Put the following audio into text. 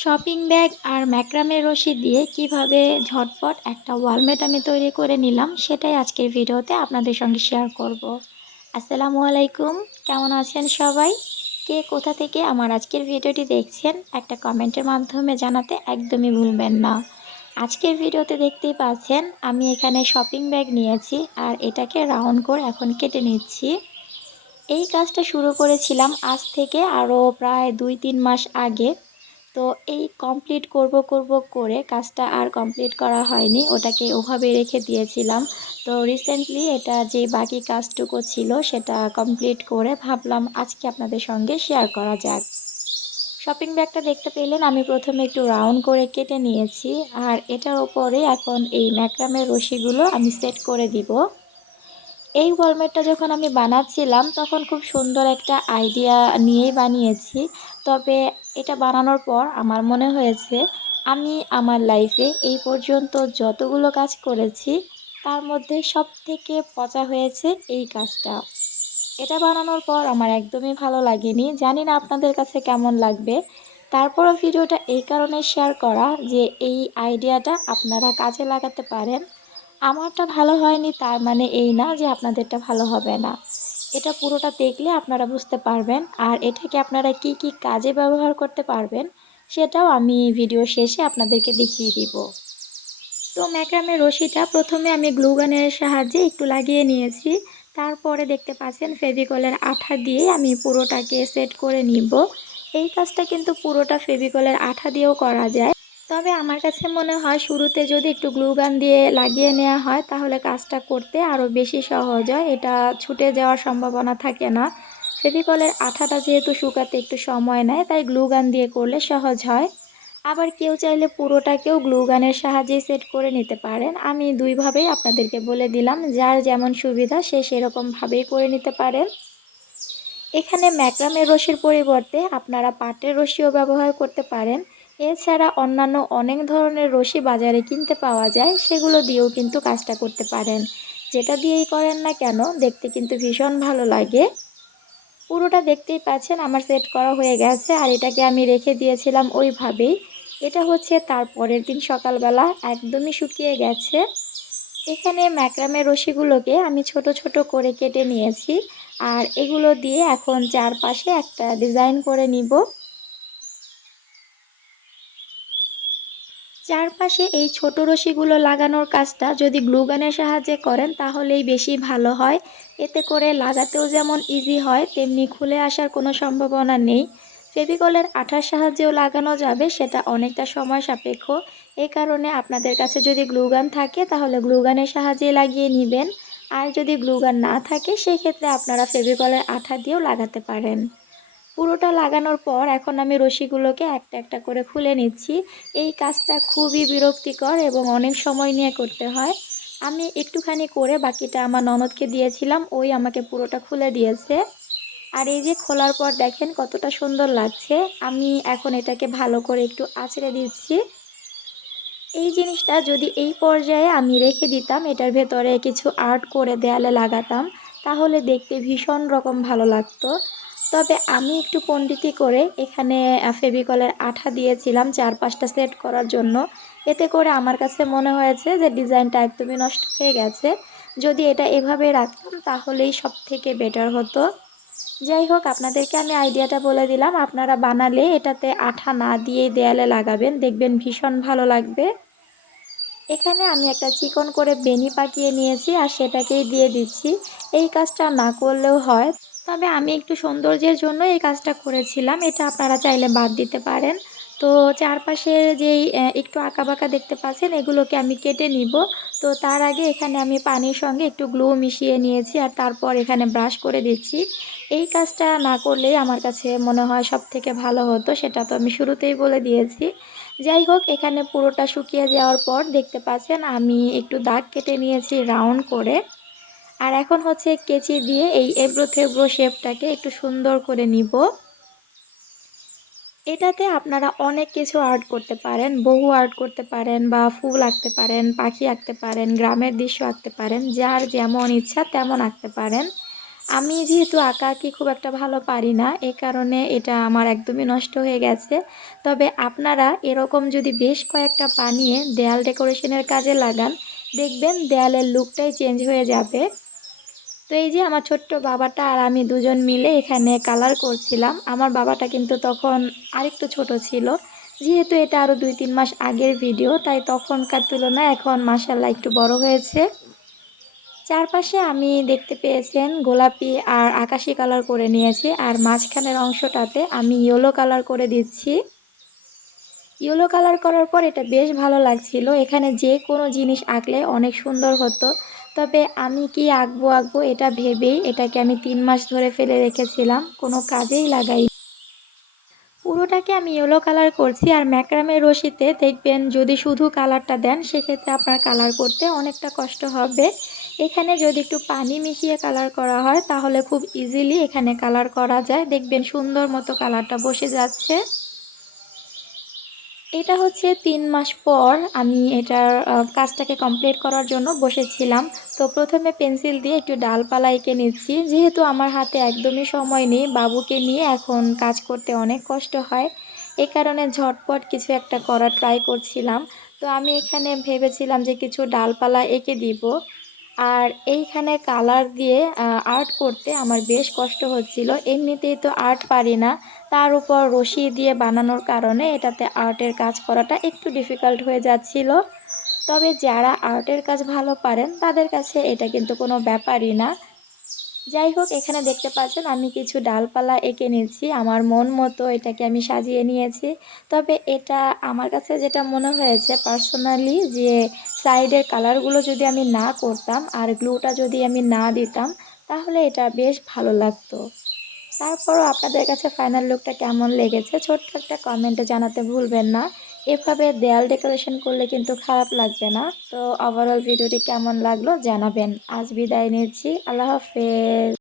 Shopping bag আর ম্যাক্রামে রশি দিয়ে কিভাবে ঝটপট একটা ওয়ালমেট আমি তৈরি করে নিলাম সেটাই আজকের ভিডিওতে আপনাদের সঙ্গে শেয়ার করব। আসসালামু আলাইকুম, কেমন আছেন সবাই? কে কোথা থেকে আমার আজকের ভিডিওটি দেখছেন একটা কমেন্টের মাধ্যমে জানাতে একদমই ভুলবেন না। আজকের ভিডিওতে দেখতেই পাচ্ছেন আমি এখানে শপিং ব্যাগ নিয়েছি আর এটাকে রাউন্ড করে এখন কেটে নিচ্ছি। এই কাজটা শুরু করেছিলাম আজ থেকে আরও প্রায় 2-3 মাস আগে। তো এই কমপ্লিট করব করে কাজটা আর কমপ্লিট করা হয়নি, ওটাকে ওভাবে রেখে দিয়েছিলাম। তো রিসেন্টলি এটা যে বাকি কাজটুকু ছিল সেটা কমপ্লিট করে ভাবলাম আজকে আপনাদের সঙ্গে শেয়ার করা যাক। শপিং ব্যাগটা দেখতে পেলেন আমি প্রথমে একটু রাউন্ড করে কেটে নিয়েছি আর এটার ওপরে এখন এই ম্যাক্রামের রশিগুলো আমি সেট করে দিব। এই ওয়ালমেটটা যখন আমি বানাচ্ছিলাম তখন খুব সুন্দর একটা আইডিয়া নিয়েই বানিয়েছি। তবে এটা বানানোর পর আমার মনে হয়েছে আমি আমার লাইফে এই পর্যন্ত যতগুলো কাজ করেছি তার মধ্যে সবথেকে পচা হয়েছে এই কাজটা। এটা বানানোর পর আমার একদমই ভালো লাগেনি। জানি না আপনাদের কাছে কেমন লাগবে। তারপরও ভিডিওটা এই কারণে শেয়ার করা যে এই আইডিয়াটা আপনারা কাজে লাগাতে পারেন। আমারটা ভালো হয়নি তার মানে এই না যে আপনাদেরটা ভালো হবে না। এটা পুরোটা দেখলে আপনারা বুঝতে পারবেন আর এটাকে আপনারা কি কি কাজে ব্যবহার করতে পারবেন সেটাও আমি ভিডিও শেষে আপনাদেরকে দেখিয়ে দিব। তো ম্যাক্রামের রশিটা প্রথমে আমি গ্লু গানের সাহায্যে একটু লাগিয়ে নিয়েছি। তারপরে দেখতে পাচ্ছেন ফেভিকলের আঠা দিয়ে আমি পুরোটাকে সেট করে নিব। এই কাজটা কিন্তু পুরোটা ফেভিকলের আঠা দিয়েও করা যায়। তবে আমার কাছে মনে হয় শুরুতে যদি একটু গ্লু গান দিয়ে লাগিয়ে নেওয়া হয় তাহলে কাজটা করতে আরও বেশি সহজ হয়, এটা ছুটে যাওয়ার সম্ভাবনা থাকে না। ফেভিকলের আঠাটা যেহেতু শুকাতে একটু সময় নেয় তাই গ্লু গান দিয়ে করলে সহজ হয়। আবার কেউ চাইলে পুরোটাকেও গ্লু গানের সাহায্যে সেট করে নিতে পারেন। আমি দুইভাবেই আপনাদেরকে বলে দিলাম, যার যেমন সুবিধা সে সেরকমভাবেই করে নিতে পারেন। এখানে ম্যাক্রামের রশির পরিবর্তে আপনারা পাটের রশিও ব্যবহার করতে পারেন। এছাড়া অন্যান্য অনেক ধরনের রশি বাজারে কিনতে পাওয়া যায়, সেগুলো দিয়েও কিন্তু কাজটা করতে পারেন। যেটা দিয়েই করেন না কেন দেখতে কিন্তু ভীষণ ভালো লাগে। পুরোটা দেখতেই পাচ্ছেন আমার সেট করা হয়ে গেছে আর এটাকে আমি রেখে দিয়েছিলাম ওইভাবেই। এটা হচ্ছে তার পরের দিন সকালবেলা একদমই শুকিয়ে গেছে। এখানে ম্যাক্রামে রশিগুলোকে আমি ছোট ছোট করে কেটে নিয়েছি আর এগুলো দিয়ে এখন চারপাশে একটা ডিজাইন করে নিব। চারপাশে এই ছোট রশিগুলো লাগানোর কাজটা যদি গ্লু গানের সাহায্যে করেন তাহলেই বেশি ভালো হয়। এতে করে লাগাতেও যেমন ইজি হয় তেমনি খুলে আসার কোনো সম্ভাবনা নেই। ফেভিকলের আঠার সাহায্যেও লাগানো যাবে, সেটা অনেকটা সময় সাপেক্ষ। এই কারণে আপনাদের কাছে যদি গ্লু গান থাকে তাহলে গ্লু গানের সাহায্যে লাগিয়ে নেবেন। আর যদি গ্লু গান না থাকে সেক্ষেত্রে আপনারা ফেভিকলের আঠা দিয়েও লাগাতে পারেন। পুরোটা লাগানোর পর এখন আমি রশিগুলোকে একটা একটা করে খুলে নিচ্ছি। এই কাজটা খুবই বিরক্তিকর এবং অনেক সময় নিয়ে করতে হয়। আমি একটুখানি করে বাকিটা আমার ননদকে দিয়েছিলাম, ওই আমাকে পুরোটা খুলে দিয়েছে। আর এই যে খোলার পর দেখেন কতটা সুন্দর লাগছে। আমি এখন এটাকে ভালো করে একটু আঁচড়ে দিচ্ছি। এই জিনিসটা যদি এই পর্যায়ে আমি রেখে দিতাম, এটার ভেতরে কিছু আর্ট করে দেয়ালে লাগাতাম, তাহলে দেখতে ভীষণ রকম ভালো লাগতো। তবে আমি একটু পণ্ডিতি করে এখানে ফেভিকলের আঠা দিয়েছিলাম চারপাশটা সেট করার জন্য। এতে করে আমার কাছে মনে হয়েছে যে ডিজাইনটা একদমই নষ্ট হয়ে গেছে। যদি এটা এভাবে রাখতাম তাহলেই সব থেকে বেটার হতো। যাই হোক, আপনাদেরকে আমি আইডিয়াটা বলে দিলাম, আপনারা বানালে এটাতে আঠা না দিয়েই দেয়ালে লাগাবেন, দেখবেন ভীষণ ভালো লাগবে। এখানে আমি একটা চিকন করে বেনি পাকিয়ে নিয়েছি আর সেটাকেই দিয়ে দিচ্ছি। এই কাজটা না করলেও হয়, তবে আমি একটু সৌন্দর্যের জন্য এই কাজটা করেছিলাম, এটা আপনারা চাইলে বাদ দিতে পারেন। তো চারপাশে যেই একটু আঁকাবাঁকা দেখতে পাচ্ছেন এগুলোকে আমি কেটে নিব। তো তার আগে এখানে আমি পানির সঙ্গে একটু গ্লু মিশিয়ে নিয়েছি আর তারপর এখানে ব্রাশ করে দিচ্ছি। এই কাজটা না করলেই আমার কাছে মনে হয় সব থেকে ভালো হতো, সেটা তো আমি শুরুতেই বলে দিয়েছি। যাই হোক, এখানে পুরোটা শুকিয়ে যাওয়ার পর দেখতে পাচ্ছেন আমি একটু দাগ কেটে নিয়েছি রাউন্ড করে। আর এখন হচ্ছে কেচি দিয়ে এই এবড়ো থেবড়ো শেপটাকে একটু সুন্দর করে নিব। এটাতে আপনারা অনেক কিছু আর্ট করতে পারেন, বহু আর্ট করতে পারেন বা ফুল আঁকতে পারেন, পাখি আঁকতে পারেন, গ্রামের দৃশ্য আঁকতে পারেন, যার যেমন ইচ্ছা তেমন আঁকতে পারেন। আমি যেহেতু আঁকাআঁকি খুব একটা ভালো পারি না, এ কারণে এটা আমার একদমই নষ্ট হয়ে গেছে। তবে আপনারা এরকম যদি বেশ কয়েকটা বানিয়ে দেয়াল ডেকোরেশনের কাজে লাগান, দেখবেন দেয়ালের লুকটাই চেঞ্জ হয়ে যাবে। তো এই যে আমার ছোট্ট বাবাটা আর আমি দুজন মিলে এখানে কালার করছিলাম। আমার বাবাটা কিন্তু তখন আরেকটু ছোট ছিল। যেহেতু এটা আরও ২-৩ মাস আগের ভিডিও, তাই তখনকার তুলনায় এখন মাশাআল্লাহ একটু বড় হয়েছে। চারপাশে আমি দেখতে পেয়েছেন গোলাপি আর আকাশি কালার করে নিয়েছি, আর মাঝখানের অংশটাতে আমি ইয়েলো কালার করে দিচ্ছি। ইয়েলো কালার করার পর এটা বেশ ভালো লাগছিল। এখানে যে কোনো জিনিস আঁকলে অনেক সুন্দর হতো। তবে আমি কি আঁকবো এটা ভেবেই এটাকে আমি ৩ মাস ধরে ফেলে রেখেছিলাম, কোনো কাজেই লাগাইনি। পুরোটাকে আমি ইয়েলো কালার করছি, আর ম্যাক্রামে রশিতে দেখবেন যদি শুধু কালারটা দেন সেক্ষেত্রে আপনার কালার করতে অনেকটা কষ্ট হবে। এখানে যদি একটু পানি মিশিয়ে কালার করা হয় তাহলে খুব ইজিলি এখানে কালার করা যায়, দেখবেন সুন্দর মতো কালারটা বসে যাচ্ছে। এটা হচ্ছে ৩ মাস পর আমি এটার কাজটাকে কমপ্লিট করার জন্য বসেছিলাম। তো প্রথমে পেন্সিল দিয়ে একটু ডালপালা এঁকে নিচ্ছি। যেহেতু আমার হাতে একদমই সময় নেই, বাবুকে নিয়ে এখন কাজ করতে অনেক কষ্ট হয়। এ কারণে ঝটপট কিছু একটা করার ট্রাই করছিলাম। তো আমি এখানে ভেবেছিলাম যে কিছু ডালপালা এঁকে দিব। আর এইখানে কালার দিয়ে আর্ট করতে আমার বেশ কষ্ট হচ্ছিল। এমনিতেই তো আর্ট পারি না। তার উপর রশি দিয়ে বানানোর কারণে এটাতে আর্টের কাজ করাটা একটু ডিফিকাল্ট হয়ে যাচ্ছিল। তবে যারা আর্টের কাজ ভালো পারেন তাদের কাছে এটা কিন্তু কোনো ব্যাপারই না। যাই হোক, এখানে দেখতে পাচ্ছেন আমি কিছু ডালপালা এঁকে নিয়েছি। আমার মন মতো এটাকে আমি সাজিয়ে নিয়েছি। তবে এটা আমার কাছে যেটা মনে হয়েছে পার্সোনালি, যে সাইডের কালারগুলো যদি আমি না করতাম আর গ্লুটা যদি আমি না দিতাম তাহলে এটা বেশ ভালো লাগতো। তারপরও আপনাদের কাছে ফাইনাল লুকটা কেমন লেগেছে ছোট্ট একটা কমেন্টে জানাতে ভুলবেন না। এভাবে দেয়াল ডেকোরেশন করলে কিন্তু খারাপ লাগবে না। তো ওভারঅল ভিডিওটি কেমন লাগলো জানাবেন। আজ বিদায় নিচ্ছি। আল্লাহ হাফেজ।